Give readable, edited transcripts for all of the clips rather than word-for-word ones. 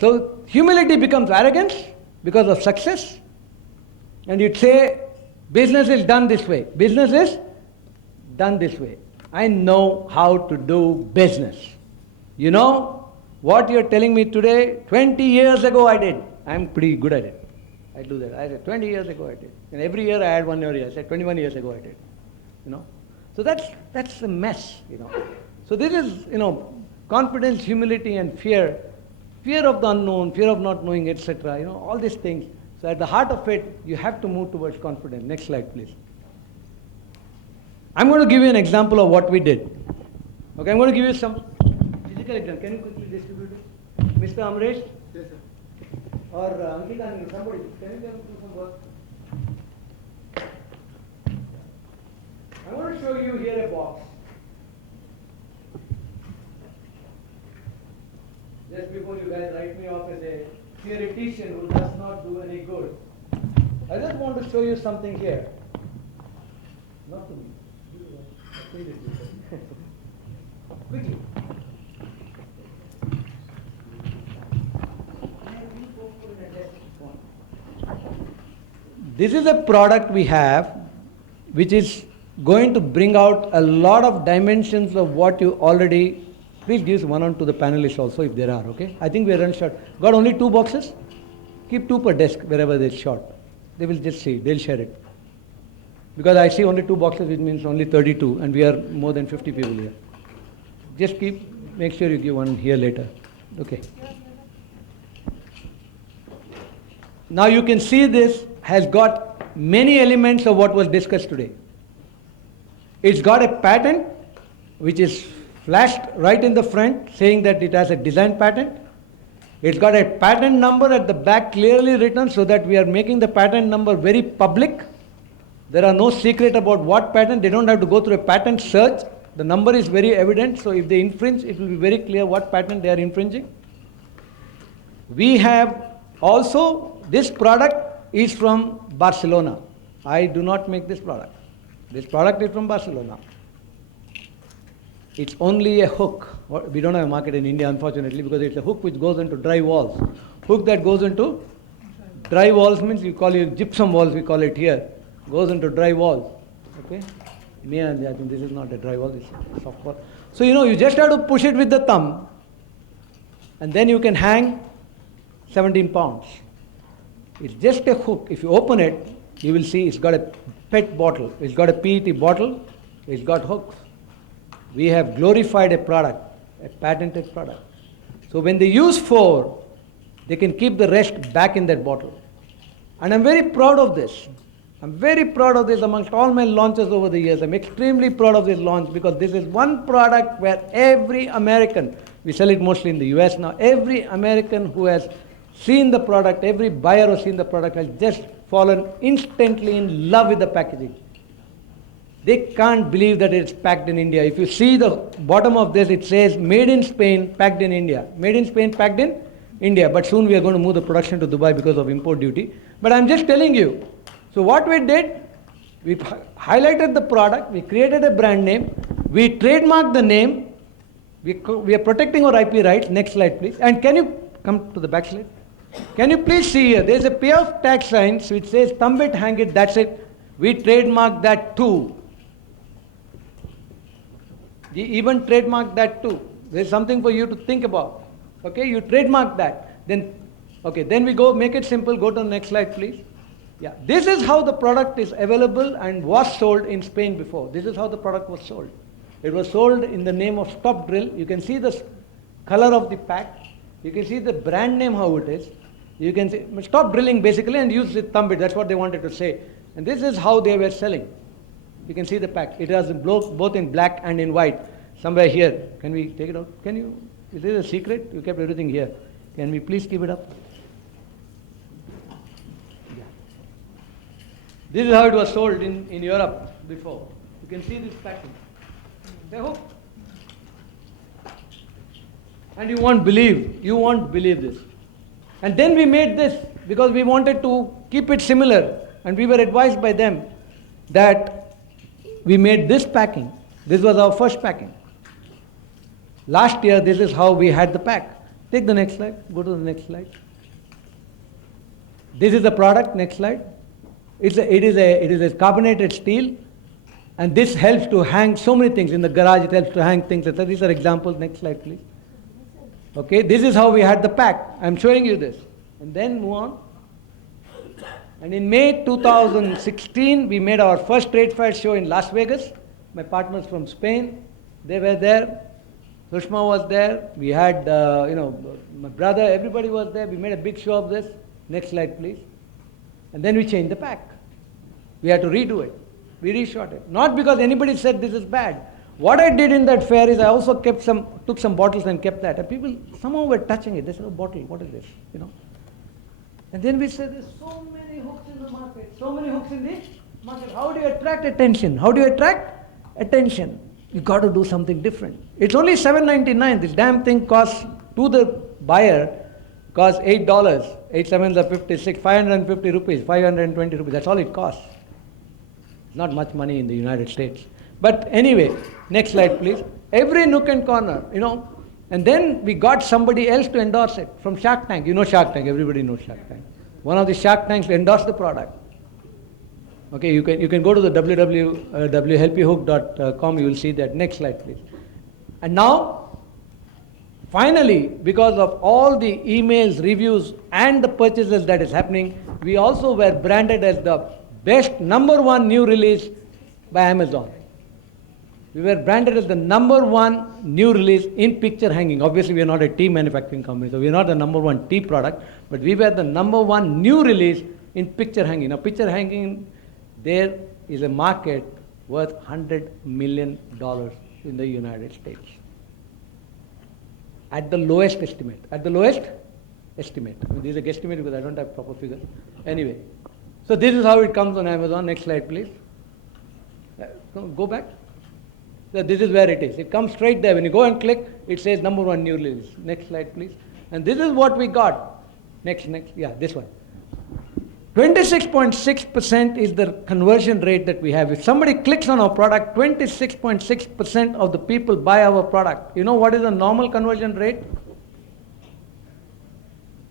So humility becomes arrogance because of success. And you'd say, business is done this way. Business is done this way. I know how to do business. You know, what you're telling me today, 20 years ago I did. I'm pretty good at it. I do that. I said, 20 years ago I did. And every year I add 1 year. I said, 21 years ago I did. You know. So that's a mess, you know. So this is, you know, confidence, humility and fear. Fear of the unknown, fear of not knowing, etc. You know, all these things. So at the heart of it, you have to move towards confidence. Next slide, please. I'm going to give you an example of what we did. Okay, I'm going to give you some physical example. Can you quickly distribute it? Mr. Amresh? Yes, sir. Or Ankita, somebody. Can you do some work? I want to show you here a box. Just before you guys write me off as a theoretician who does not do any good, I just want to show you something here. Not to me. Quickly. This is a product we have which is going to bring out a lot of dimensions of what you already. Please give one on to the panelists also if there are, okay? I think we are run short. Got only 2 boxes? Keep 2 per desk wherever they're short. They will just see, they'll share it. Because I see only 2 boxes, which means only 32, and we are more than 50 people here. Just make sure you give one here later. Okay. Now you can see this has got many elements of what was discussed today. It's got a patent, which is flashed right in the front, saying that it has a design patent. It's got a patent number at the back clearly written so that we are making the patent number very public. There are no secret about what patent. They don't have to go through a patent search. The number is very evident, so if they infringe, it will be very clear what patent they are infringing. We have also, this product is from Barcelona. I do not make this product. This product is from Barcelona. It's only a hook. We don't have a market in India, unfortunately, because it's a hook which goes into dry walls. Hook that goes into dry walls means you call it gypsum walls, we call it here. Goes into dry walls. Okay? I think this is not a dry wall, this is a soft wall. So, you know, you just have to push it with the thumb, and then you can hang 17 pounds. It's just a hook. If you open it, you will see it's got a PET bottle. It's got a PET bottle. It's got hooks. We have glorified a product, a patented product. So when they use 4, they can keep the rest back in that bottle. And I'm very proud of this. I'm very proud of this amongst all my launches over the years. I'm extremely proud of this launch because this is one product where every American, we sell it mostly in the US now, every American who has seen the product, every buyer who has seen the product has just fallen instantly in love with the packaging. They can't believe that it's packed in India. If you see the bottom of this, it says made in Spain, packed in India. Made in Spain, packed in India. But soon we are going to move the production to Dubai because of import duty. But I'm just telling you. So what we did, we highlighted the product, we created a brand name, we trademarked the name, we are protecting our IP rights. Next slide, please. And can you come to the back slide? Can you please see here, there's a payoff tag signs which says thumb it, hang it, that's it. We trademarked that too. We even trademarked that too. There's something for you to think about. Okay, you trademark that. Then we go, make it simple, go to the next slide, please. Yeah, this is how the product is available and was sold in Spain before. This is how the product was sold. It was sold in the name of Stop Drill. You can see the color of the pack. You can see the brand name, how it is. You can see, stop drilling basically and use the thumb bit. That's what they wanted to say. And this is how they were selling. You can see the pack. It has both in black and in white. Somewhere here. Can we take it out? Can you? Is this a secret? You kept everything here. Can we please keep it up? Yeah. This is how it was sold in Europe before. You can see this packing. They hook. And you won't believe this. And then we made this because we wanted to keep it similar. And we were advised by them that we made this packing. This was our first packing. Last year, this is how we had the pack. Take the next slide. Go to the next slide. This is the product. Next slide. It is a carbonated steel, and this helps to hang so many things in the garage. It helps to hang things. Etc. These are examples. Next slide, please. Okay, this is how we had the pack. I'm showing you this, and then move on. And in May 2016, we made our first trade fair show in Las Vegas. My partners from Spain, they were there. Sushma was there. We had, my brother, everybody was there. We made a big show of this. Next slide, please. And then we changed the pack. We had to redo it. We reshot it. Not because anybody said this is bad. What I did in that fair is I also took some bottles and kept that. And people somehow were touching it. They said, oh, bottle, what is this? And then we said, there's so many hooks in the market. So many hooks in the market. How do you attract attention? How do you attract attention? You got to do something different. It's only $7.99. This damn thing costs, to the buyer, costs $8. 8 sevens are 56, 550 rupees, 520 rupees. That's all it costs. It's not much money in the United States. But anyway, next slide, please. Every nook and corner, And then we got somebody else to endorse it from Shark Tank. You know Shark Tank. Everybody knows Shark Tank. One of the Shark Tanks endorsed the product. Okay, you can go to the www.helpyhook.com. You will see that. Next slide, please. And now, finally, because of all the emails, reviews, and the purchases that is happening, we also were branded as the best #1 new release by Amazon. We were branded as the #1 new release in picture hanging. Obviously, we are not a tea manufacturing company, so we are not the #1 tea product, but we were the #1 new release in picture hanging. Now, picture hanging, there is a market worth $100 million in the United States. At the lowest estimate. At the lowest estimate. I mean, this is a guesstimate because I don't have proper figures. Anyway, so this is how it comes on Amazon. Next slide, please. Go back. So this is where it is. It comes straight there. When you go and click, it says #1 new release. Next slide, please. And this is what we got. Next. Yeah, this one. 26.6% is the conversion rate that we have. If somebody clicks on our product, 26.6% of the people buy our product. You know what is the normal conversion rate?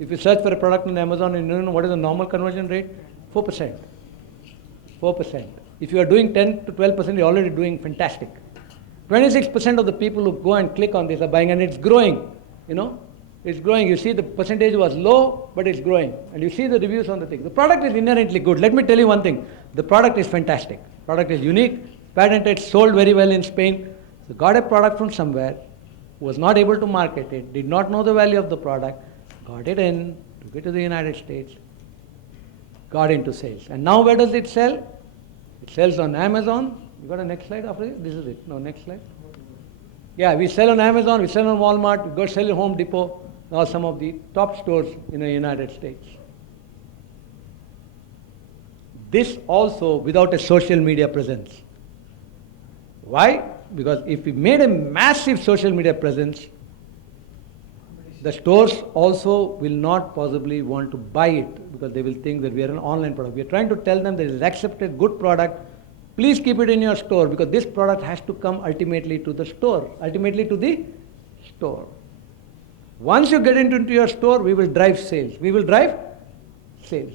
If you search for a product on Amazon, and you know what is the normal conversion rate? 4%. 4%. If you are doing 10 to 12%, you're already doing fantastic. 26% of the people who go and click on this are buying, and it's growing. It's growing. You see the percentage was low, but it's growing. And you see the reviews on the thing. The product is inherently good. Let me tell you one thing. The product is fantastic. Product is unique, patented, sold very well in Spain. So got a product from somewhere, was not able to market it, did not know the value of the product, got it in, took it to the United States, got into sales. And now where does it sell? It sells on Amazon. You got a next slide after this? This is it. No, next slide. Yeah, we sell on Amazon, we sell on Walmart, we go sell in Home Depot, or some of the top stores in the United States. This also without a social media presence. Why? Because if we made a massive social media presence, the stores also will not possibly want to buy it because they will think that we are an online product. We are trying to tell them that it is accepted, good product. Please keep it in your store because this product has to come ultimately to the store. Ultimately to the store. Once you get into your store, we will drive sales. We will drive sales.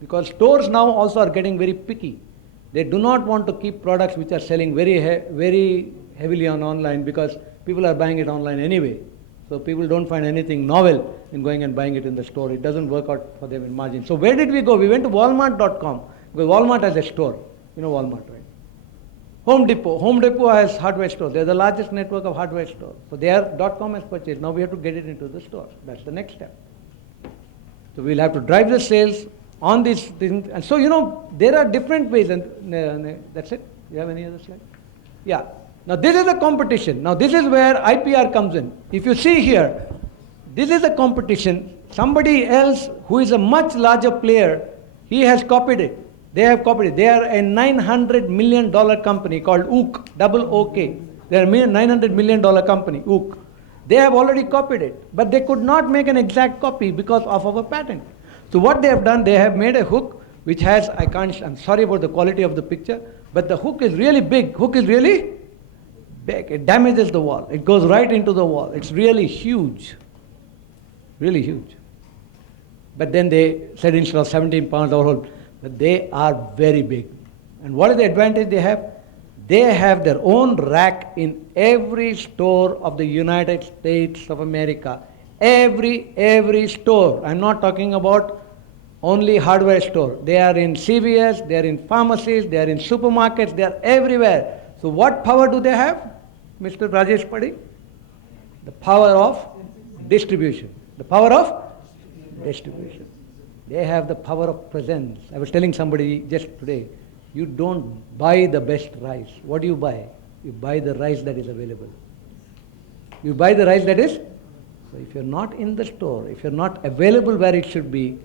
Because stores now also are getting very picky. They do not want to keep products which are selling very heavily on online because people are buying it online anyway. So people don't find anything novel in going and buying it in the store. It doesn't work out for them in margin. So where did we go? We went to Walmart.com because Walmart has a store. You know Walmart, right? Home Depot. Home Depot has hardware stores. They're the largest network of hardware stores. So their .com has purchased. Now we have to get it into the store. That's the next step. So we'll have to drive the sales on these things. And so, there are different ways. And that's it. You have any other slide? Yeah. Now this is a competition. Now this is where IPR comes in. If you see here, this is a competition. Somebody else who is a much larger player, he has copied it. They have copied it. They are a $900 million company called Ook, OK. They are a $900 million company, Ook. They have already copied it, but they could not make an exact copy because of our patent. So what they have done, they have made a hook which has, I'm sorry about the quality of the picture, but the hook is really big. Hook is really big. It damages the wall. It goes right into the wall. It's really huge. really huge. But then they said instead of 17 pounds our whole, but they are very big. And what is the advantage they have? They have their own rack in every store of the United States of America. Every store. I'm not talking about only hardware store. They are in CVS, they are in pharmacies, they are in supermarkets, they are everywhere. So what power do they have, Mr. Rajesh Padi? The power of distribution. The power of distribution. They have the power of presence. I was telling somebody just today, you don't buy the best rice. What do you buy? You buy the rice that is available. You buy the rice that is. So if you're not in the store, if you're not available where it should be,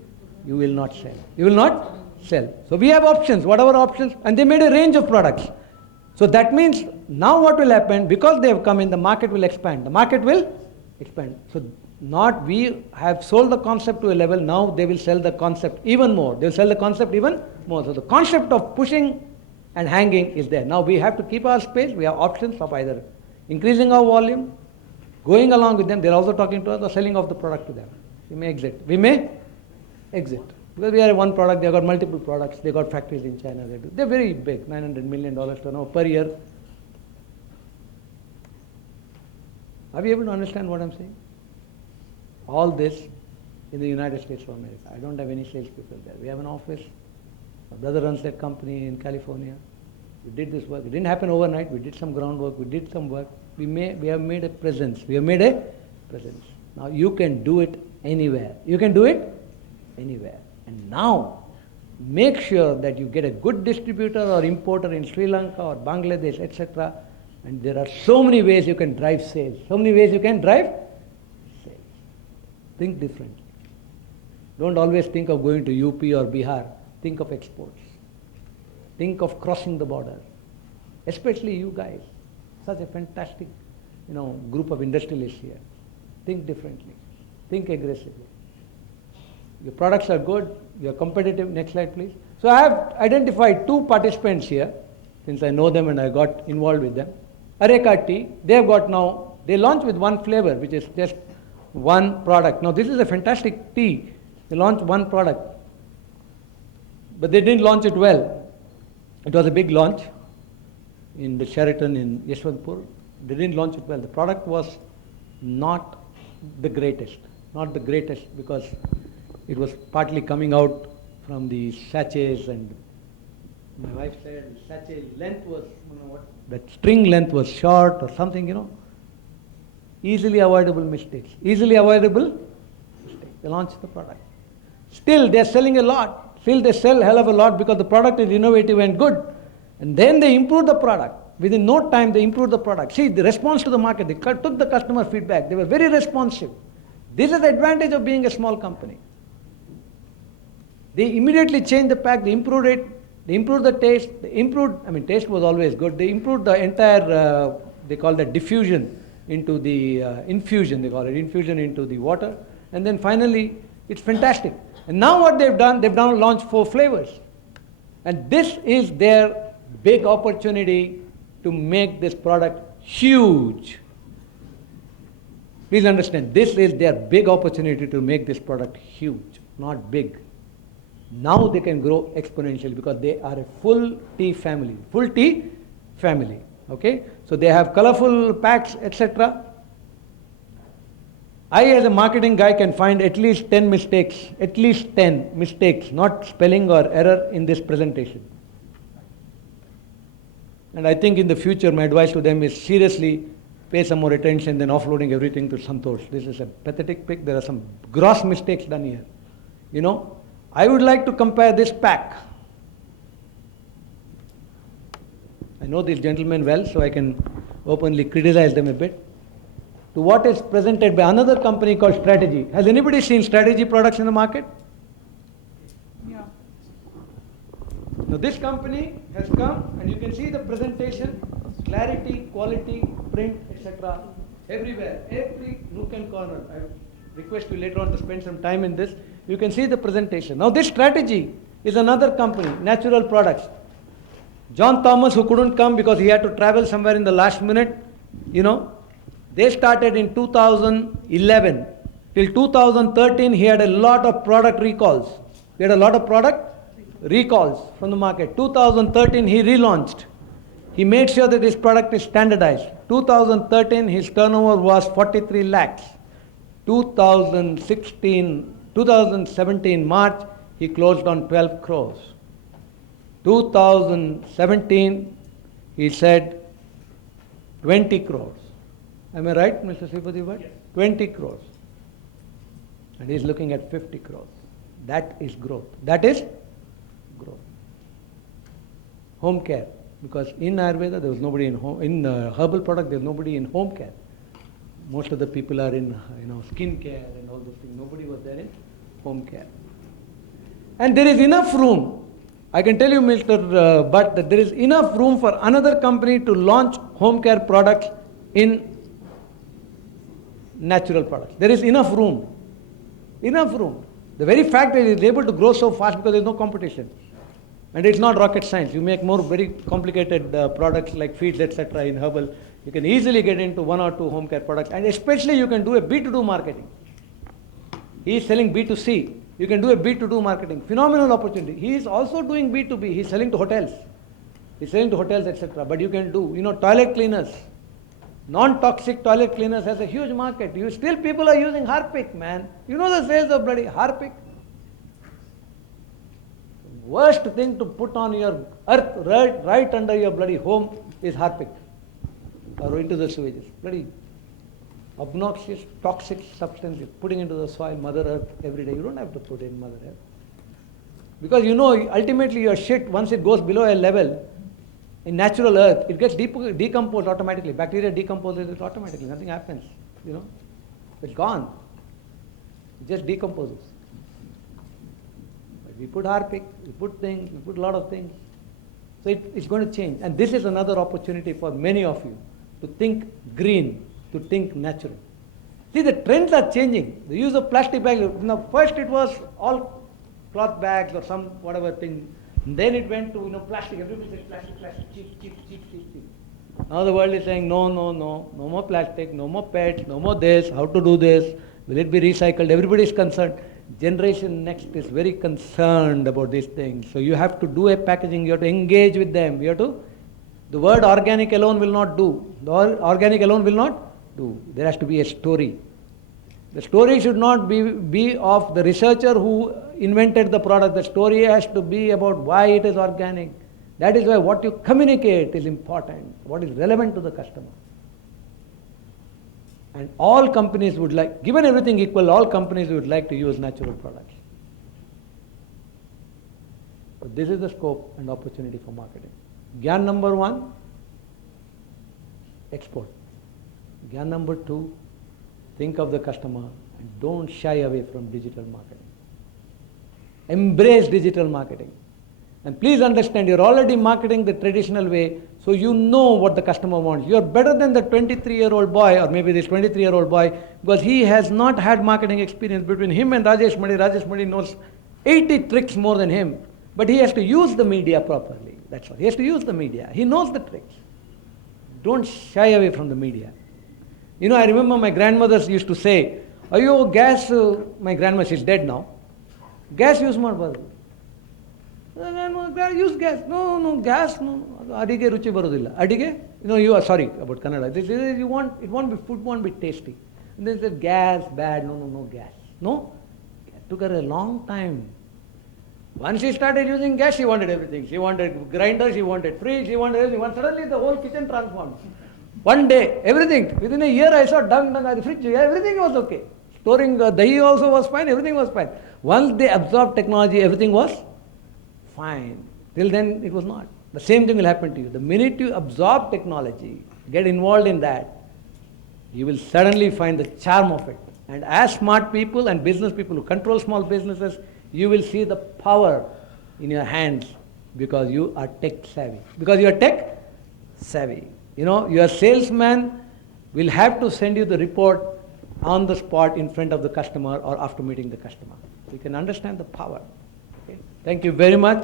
you will not sell. You will not sell. So we have options, whatever options, and they made a range of products. So that means now what will happen, because they have come in, the market will expand. The market will expand. So not we have sold the concept to a level, now they will sell the concept even more. They will sell the concept even more. So the concept of pushing and hanging is there. Now we have to keep our space. We have options of either increasing our volume, going along with them. They're also talking to us, or selling off the product to them. We may exit. We may exit. Because we are one product, they've got multiple products, they've got factories in China. They're very big, $900 million turnover per year. Are we able to understand what I'm saying? All this in the United States of America. I don't have any salespeople there. We have an office. My brother runs that company in California. We did this work. It didn't happen overnight. We did some groundwork. We did some work. We have made a presence. We have made a presence. Now you can do it anywhere. You can do it anywhere. And now make sure that you get a good distributor or importer in Sri Lanka or Bangladesh, etc. And there are so many ways you can drive sales. So many ways you can drive sales. Think differently. Don't always think of going to UP or Bihar. Think of exports. Think of crossing the border. Especially you guys. Such a fantastic, group of industrialists here. Think differently. Think aggressively. Your products are good. You are competitive. Next slide, please. So I have identified two participants here, since I know them and I got involved with them. Areca tea, they launched with one flavor, which is just one product. Now this is a fantastic tea. They launched one product, but they didn't launch it well. It was a big launch in the Sheraton in Yeshwanthpur. They didn't launch it well. The product was not the greatest because it was partly coming out from the sachets, and my wife said the sachet length was, that string length was short or something, Easily avoidable mistakes. They launched the product. Still, they're selling a lot. Still, they sell hell of a lot because the product is innovative and good. And then they improve the product. Within no time, they improved the product. See, the response to the market, they took the customer feedback. They were very responsive. This is the advantage of being a small company. They immediately changed the pack. They improved it. They improved the taste. Taste was always good. They improved the entire, they call that diffusion into the infusion, they call it, infusion into the water. And then finally, it's fantastic. And now what they've done launched 4 flavors. And this is their big opportunity to make this product huge. Please understand, this is their big opportunity to make this product huge, not big. Now they can grow exponentially because they are a full tea family. Okay? So they have colorful packs, etc. I, as a marketing guy, can find at least 10 mistakes, not spelling or error in this presentation. And I think in the future, my advice to them is seriously pay some more attention than offloading everything to Santosh. This is a pathetic pick. There are some gross mistakes done here. I would like to compare this pack. I know these gentlemen well, so I can openly criticize them a bit. To what is presented by another company called Strategy. Has anybody seen Strategy products in the market? Yeah. Now this company has come, and you can see the presentation, clarity, quality, print, etc. everywhere, every nook and corner. I request you later on to spend some time in this. You can see the presentation. Now this Strategy is another company, Natural Products. John Thomas, who couldn't come because he had to travel somewhere in the last minute, they started in 2011. Till 2013, he had a lot of product recalls. He had a lot of product recalls from the market. 2013, he relaunched. He made sure that his product is standardized. 2013, his turnover was 43 lakhs. 2017 March, he closed on 12 crores. 2017, he said 20 crores. Am I right, Mr. Sripati Bhatt? Yes. 20 crores. And he's looking at 50 crores. That is growth. That is growth. Home care. Because in Ayurveda, there was nobody in home. In herbal product, there's nobody in home care. Most of the people are in, skin care and all those things. Nobody was there in home care. And there is enough room. I can tell you, Mr. Bhatt, that there is enough room for another company to launch home care products in natural products. There is enough room. Enough room. The very fact that it is able to grow so fast because there is no competition. And it's not rocket science. You make more very complicated products like feeds, etc. in herbal. You can easily get into 1 or 2 home care products. And especially you can do a B2B marketing. He is selling B2C. You can do a B2B marketing. Phenomenal opportunity. He is also doing B2B. He is selling to hotels. He is selling to hotels, etc. But you can do, toilet cleaners. Non-toxic toilet cleaners has a huge market. Still people are using Harpic, man. You know the sales of bloody Harpic? Worst thing to put on your earth right under your bloody home is Harpic. Or into the sewages. Bloody obnoxious, toxic substance you're putting into the soil, Mother Earth every day. You don't have to put in Mother Earth. Because ultimately your shit, once it goes below a level, in natural earth, it gets decomposed automatically. Bacteria decomposes it automatically. Nothing happens. It's gone. It just decomposes. But we put Harpic, we put things, we put a lot of things. So it's going to change. And this is another opportunity for many of you to think green, to think natural. See, the trends are changing. The use of plastic bags. First it was all cloth bags or some whatever thing. And then it went to plastic. Everybody said plastic, cheap. Now the world is saying no more plastic, no more PETs, no more this. How to do this? Will it be recycled? Everybody is concerned. Generation next is very concerned about these things. So you have to do a packaging. You have to engage with them. The word organic alone will not do. The organic alone will not do. There has to be a story. The story should not be of the researcher who invented the product. The story has to be about why it is organic. That is why what you communicate is important, what is relevant to the customer. And all companies would like, given everything equal, all companies would like to use natural products. So this is the scope and opportunity for marketing. Gyan number 1, export. Gyan number 2, think of the customer and don't shy away from digital marketing. Embrace digital marketing. And please understand, you're already marketing the traditional way, so you know what the customer wants. You're better than the 23-year-old boy, or maybe this 23-year-old boy, because he has not had marketing experience. Between him and Rajesh Madi knows 80 tricks more than him. But he has to use the media properly. That's all. He has to use the media. He knows the tricks. Don't shy away from the media. I remember my grandmothers used to say, Ayo, gas, my grandma, she's dead now. Gas use ಮಾಡಬಾರದು. Use gas. No, gas. No. ಅಡಿಗೆ ರುಚಿ ಬರೋದಿಲ್ಲ. ಅಡಿಗೆ, you are sorry about Kannada. Food won't be tasty. And they said gas, bad. No, gas. No, it took her a long time. Once she started using gas, she wanted everything. She wanted grinder, she wanted fridge, she wanted everything. Once suddenly the whole kitchen transformed. One day, everything. Within a year, I saw dung at the fridge. Everything was okay. Storing dahi also was fine. Everything was fine. Once they absorbed technology, everything was fine. Till then, it was not. The same thing will happen to you. The minute you absorb technology, get involved in that, you will suddenly find the charm of it. And as smart people and business people who control small businesses, you will see the power in your hands because you are tech savvy. Because you are tech savvy. Your salesman will have to send you the report on the spot in front of the customer or after meeting the customer. You can understand the power. Okay? Thank you very much,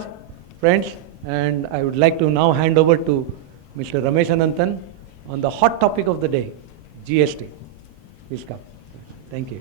friends. And I would like to now hand over to Mr. Ramesh Ananthan on the hot topic of the day, GST. Please come. Thank you.